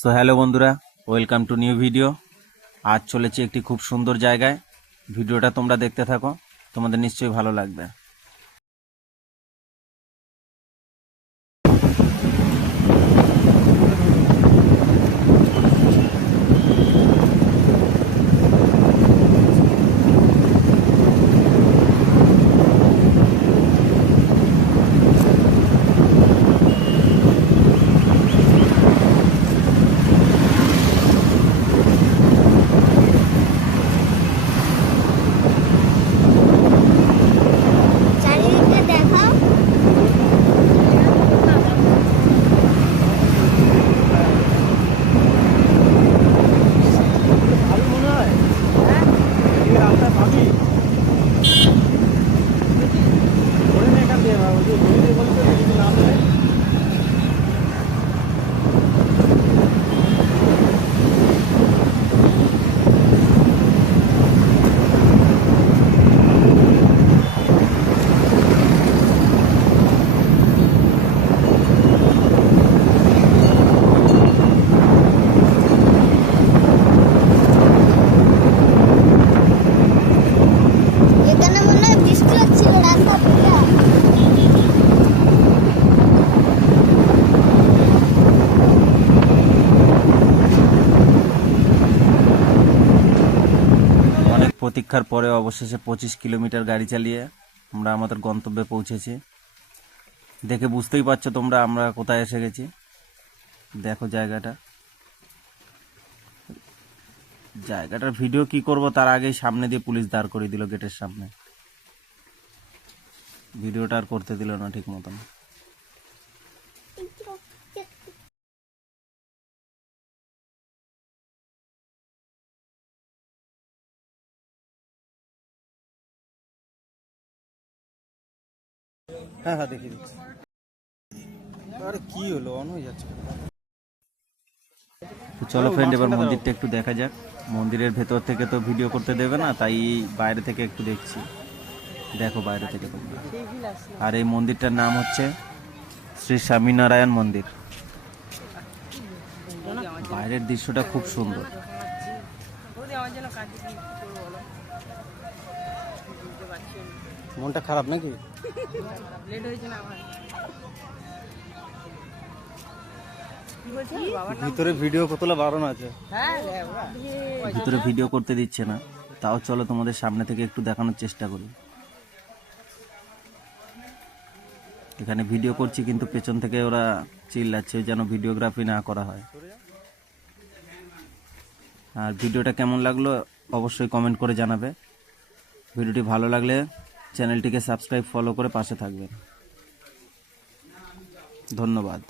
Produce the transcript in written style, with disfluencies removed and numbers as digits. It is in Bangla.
সো হ্যালো বন্ধুরা, ওয়েলকাম টু নিউ ভিডিও। আজ চলেছি একটি খুব সুন্দর জায়গায়। ভিডিওটা তোমরা দেখতে থাকো, তোমাদের নিশ্চয়ই ভালো লাগবে। চারিদিকে দেখাও। এখানে মনে হয় বৃষ্টি হচ্ছিল রাস্তা পুরো। অনেক প্রতীক্ষার পরে অবশেষে 25 কিলোমিটার গাড়ি চালিয়ে আমরা আমাদের গন্তব্যে পৌঁছেছি। দেখে বুঝতেই পারছো তোমরা আমরা কোথায় এসে গেছি। দেখো জায়গাটার ভিডিও কি করব তার আগেই সামনে দিয়ে পুলিশ দাঁড় করিয়ে দিল গেটের সামনে। ভিডিওটা আর করতে দিল না ঠিক মতন। হ্যাঁ হ্যাঁ দেখিয়ে দিচ্ছি। আরে কি হলো, অন হয়ে যাচ্ছে। তো চলো ফ্রেন্ড, এবার মন্দিরটা একটু দেখা যাক। মন্দিরের ভেতর থেকে তো ভিডিও করতে দেবে না, তাই বাইরে থেকে একটু দেখছি। দেখো বাইরে থেকে তোমরা। আর এই মন্দিরটার নাম হচ্ছে শ্রী স্বামীনারায়ণ মন্দির। বাইরের দৃশ্যটা খুব সুন্দর। মনটা খারাপ নাকি? ভিতরে ভিডিও কতলা বারণ আছে। ভিতরে ভিডিও করতে দিচ্ছে না, তাও চলো তোমাদের সামনে থেকে একটু দেখানোর চেষ্টা করি। এখানে ভিডিও করছি কিন্তু পেছন থেকে ওরা চিল্লাচ্ছে যেন ভিডিওগ্রাফি না করা হয়। আর ভিডিওটা কেমন লাগলো অবশ্যই কমেন্ট করে জানাবে। ভিডিওটি ভালো লাগলে চ্যানেলটিকে সাবস্ক্রাইব ফলো করে পাশে থাকবেন। ধন্যবাদ।